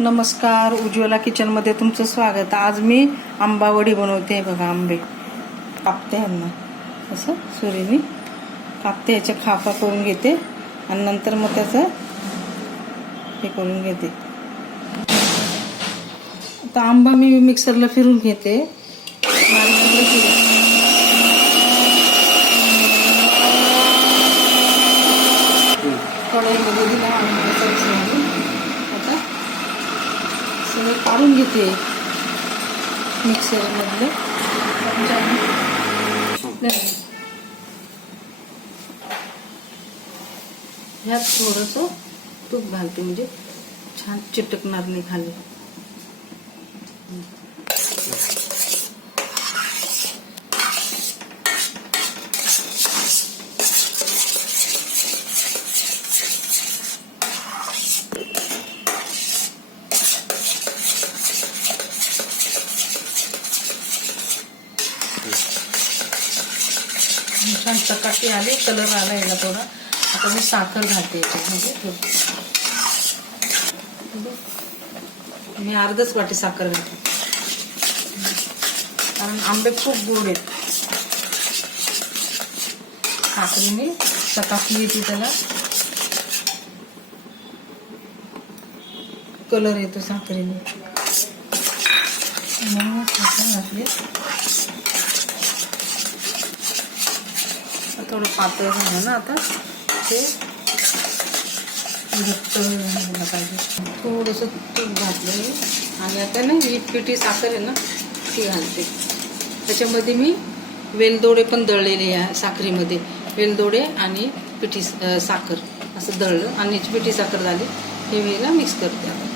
नमस्कार उज्ज्वला किचनमध्ये तुमचं स्वागत. आज मी आंबावडी बनवते बघा आंबे. कापते यांना. असं सुरीने कापते याच्या खापा करून घेते आणि नंतर मग त्याचं हे करून घेते. आता आंबा मी मिक्सरला फिरून घेते. बारीक कढईमध्ये दिला आंब्याचा काढून घेते. मिक्सरमधले. ह्यात थोडंसं तूप घालते म्हणजे छान चिटकणार नाही खाली. छान चकाकी आली कलर आला याला थोडा. आता मी साखर घालते म्हणजे मी अर्धच वाटी साखर घालते. कारण आंबे खूप गोड आहेत. साखरेने चकाकी येते त्याला. कलर येतो साखरेने. म्हणून साखर घातली. थोडं पातळ झालं ना आता ते घट्ट झालं पाहिजे. थोडंसं तूप घातलं मी. आणि आता ना ही पिठी साखर आहे ना ती घालते. त्याच्यामध्ये मी वेलदोडे पण दळलेले आहे साखरेमध्ये. वेलदोडे आणि पिठी साखर असं दळलं. आणि पिठी साखर झाली हे वेळेला मिक्स करते आता.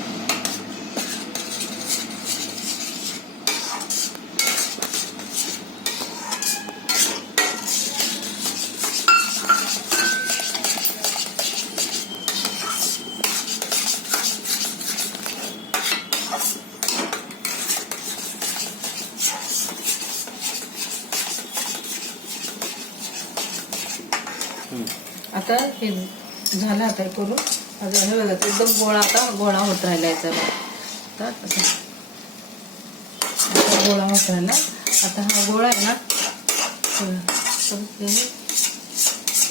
आता हे झालं आता हे करून. आता हे बघा एकदम गोळा आता गोळा होत राहिला याचा तर असं गोळा होत राहिला. आता हा गोळा आहे ना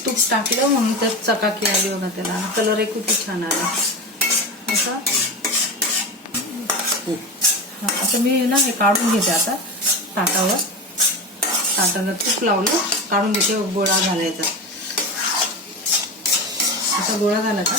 तूप टाकलं म्हणून त्यात चकाकी आली बघा त्याला. कलर एक किती छान आला. असा असं मी ना हे काढून घेते आता ताटावर. ताटाला तूप लावलं काढून घेते गोळा घालायचा असा गोळा झाला का?